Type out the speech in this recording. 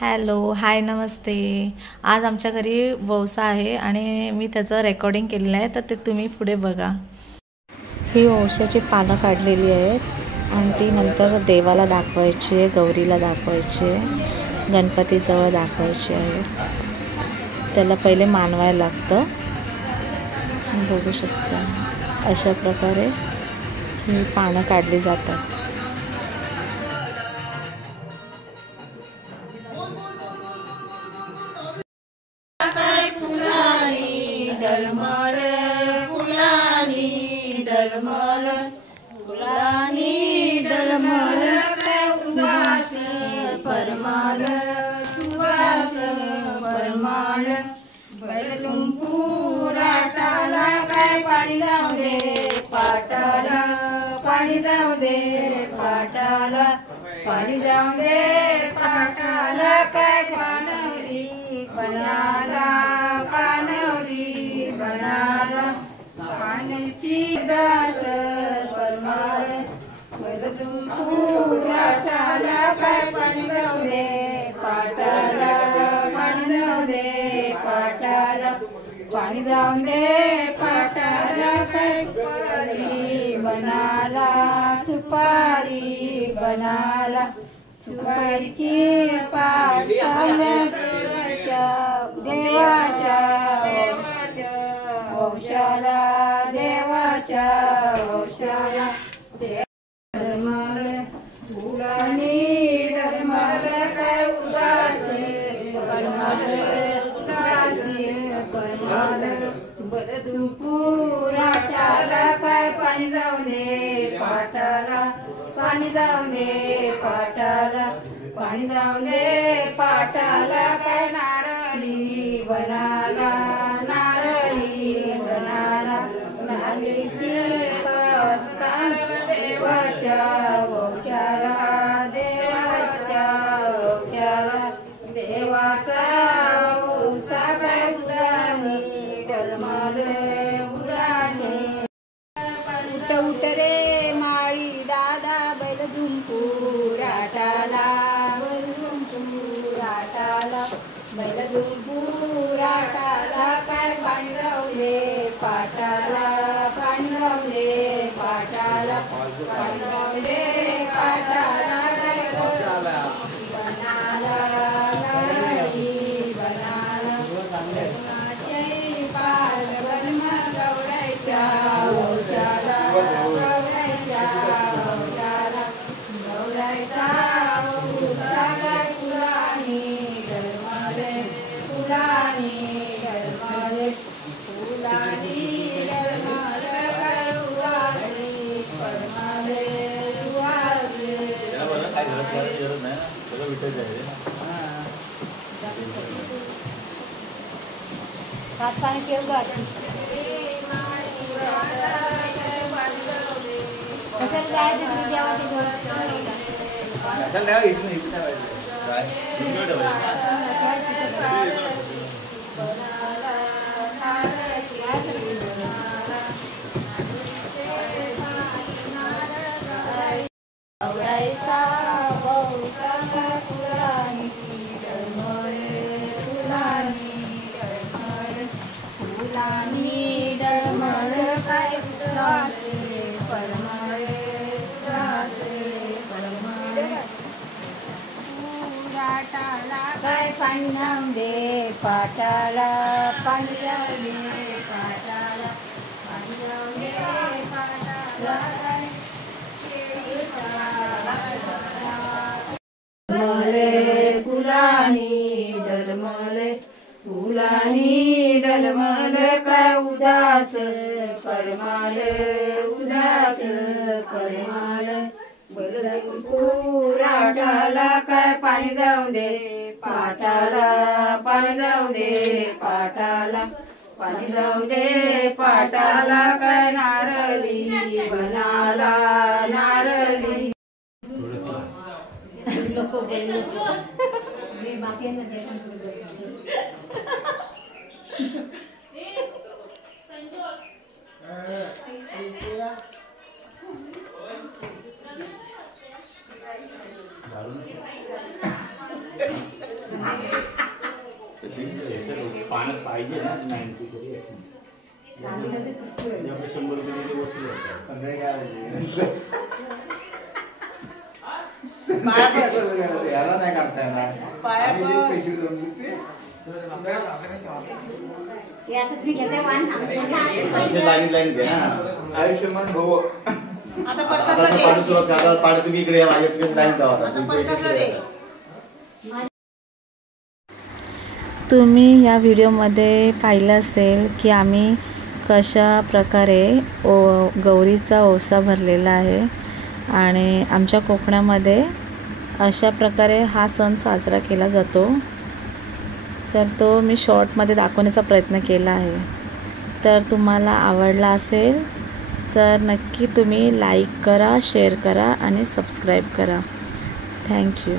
Hello, हाय, नमस्ते. आज आमच्या घरी वौसा आहे आणि मी त्याचं रेकॉर्डिंग केलेलं आहे, तर ते तुम्ही पुढे बघा. ही वौशाची पानं काढलेली आहेत आणि ती नंतर देवाला दाखवायची आहे, गौरीला दाखवायची आहे, गणपतीजवळ दाखवायची आहे. त्याला पहिले मानवायला लागतं. बघू शकता अशा प्रकारे ही पानं काढली जातात. डलमल फुलानी डलमल फुलानी डलमल काय सुवास परमाल सुवास परमाल बैलतुंपुराटाला काय पाणी जाऊ दे पाटाला पाणी जाऊ दे पाटाला पाणी जाऊ दे पाटाला काय पानवली बनाला पानवली बनाला पाण्याची दास परमाल बैलतुंपुराटाला काय पाणी जाऊ दे पाटाला पाणी जाऊ दे पाटाला पाणी जाऊन दे पाटाला काय सुपारी बनाला सुपारी बनाला सुपारीची पाट देवाच्या देवाच्या वंशाला देवाच्या वंशाला धर्माल फुलानी धर्माल काय उदास परमाल बैलतुंपुराटाला काय पाणी जाऊ दे पाटाला पाणी जाऊ दे पाटाला पाणी जाऊ दे पाटाला काय नारळी बनाला नारळी बनाला नारळीची देवाच्या वंशाला देवाच्या वंशाला देवाचा उसा काय उदानी डलमल उदानी उठ उठ रे माळी दादा बैलतुंपुराटाला बैलतुंपुराटाला बैलतुंपुराटाला काय पाणी जाऊ दे पाटाला पाणी जाऊ दे पाटाला पाणी जाऊ दे पाटाला काय बनाला नारळी बनाला पाल बन्म गौरायच्या वंशाला गौरायच्या वंशाला गौरायचा उसा काय फुलानी डलमले फुलानी डलमले फुलानी डलमल काय उवासली परमाले उवासली हात पाणी केवढं कसं जायचं तुम्ही फुलानी डळमळ काय उदासे परमाळे उदासे परमाळे पुराटाला काय पाणी जाऊ दे पाटाला पाणी जाऊ दे पाटाला पाणी जाऊ दे पाटाला डलमले फुलानी डलमले फुलानी डलमल काय उदास परमाल उदास परमाल बैलतुंपुराटाला काय पाणी जाऊ दे पाटाला पाणी जाऊ दे पाटाला पाणी जाऊ दे पाटाला काय नारळी बनाला नारळी पानं पाहिजे ना 90 तरी 100 रुपये वसूल याला नाही काढता येणार आयुष्यमान भाऊ आता तुम्ही इकडे तुम्ही या व्हिडिओमध्ये पाहिलं असेल की आम्ही कशा प्रकारे गौरीचा ओसा भरलेला आहे आणि आमच्या कोकणामध्ये अशा प्रकारे हा सण साजरा केला जातो. तर तो मी शॉर्टमध्ये दाखवण्याचा प्रयत्न केला आहे. तर तुम्हाला आवडला असेल तर नक्की तुम्ही लाईक करा, शेअर करा आणि सबस्क्राईब करा. थँक्यू.